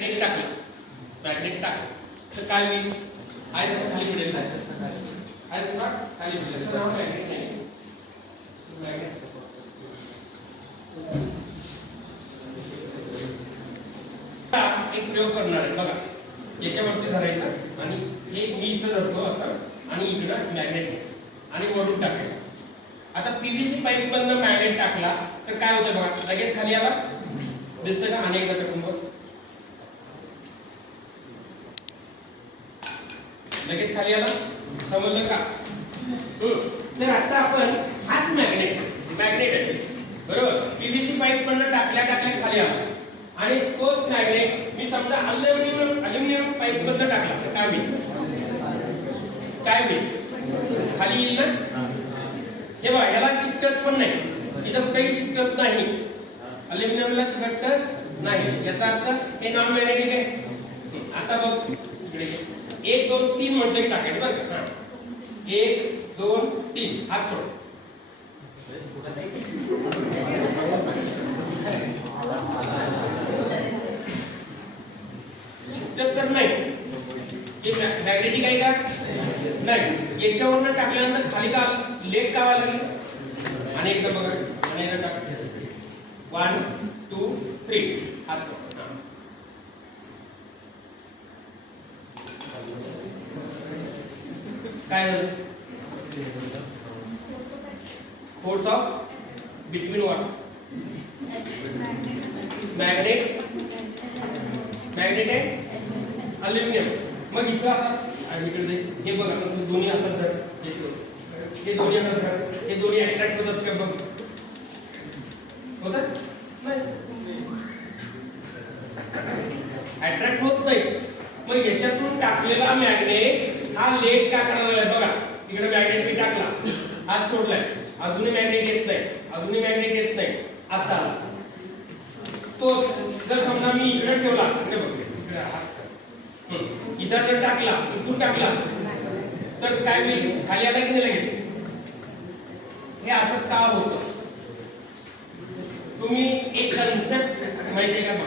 Magnet टाकलं, magnet टाकलं तर काय होईल? आहे तसं खाली पडेल, आहे तसा खाली पडेल. त्याचं नाव मॅग्नेट नाही. मॅग्नेट एक प्रयोग करणार आहे बघा. याच्यावरती धरायचं आणि हे मी इथं धरतो असं आणि इकडं मॅग्नेट आणि वरून टाकायचं. आता पीव्हीसी पाईप मधनं मॅग्नेट टाकला तर काय होतं बघा, लगेच खाली आला दिसतं का? आणि एकदा टाकून बघ, लगेच खाली आला, समजलं का? तर आता आपण हाच मॅग्नेट आहे बरोबर, पीव्हीसी पाईप मधनं टाकल्या खाली आला आणि तोच मॅग्नेट मी समजा अल्युमिनियम पाईप मधनं टाकला तर काय होईल? खाली येईल ना. हे बघा, याला चिकटत पण नाही, इथं काही चिकटत नाही, अल्युमिनियमला चिकटत नाही, याचा अर्थ हे नॉन मॅग्नेटिक आहे. आता बघ इकडे 1 2 3 म्हटले टाकायचं बरं का. 1 2 3 हात सोड. चिकटत तर नाही, हे मॅग्नेटिक आहे का? नाही. याच्यावरनं टाकल्यानंतर खाली का लेट का लागली? आणि एकदा बघा, आणि एकदा टाक. 1 2 3 हात सोड. काय झालं? Force of between what? Magnet आहे अल्युमिनियम. मग इथं आता इकडे हे बघ, आता तू दोन्ही हातात धर, हे दोन्ही हातात धर, हे दोन्ही अट्रॅक्ट होतात का? बघ होतात नाही, अट्रॅक्ट होत नाही. मग याच्यातून टाकलेला मॅग्नेट हा लेट का करायला लागलाय? बघा इकडे मॅग्नेट मी टाकला, हात सोडलाय, अजूनही मॅग्नेट येत नाही, आता तोच जर समजा मी इकडे ठेवला, इकडे बघ, इकडे हात इथं जर टाकला, इथून टाकला तर काय होईल? खाली आला की नाही लगेच? हे असं का होतं? तुम्ही एक कन्सेप्ट माहिती आहे का?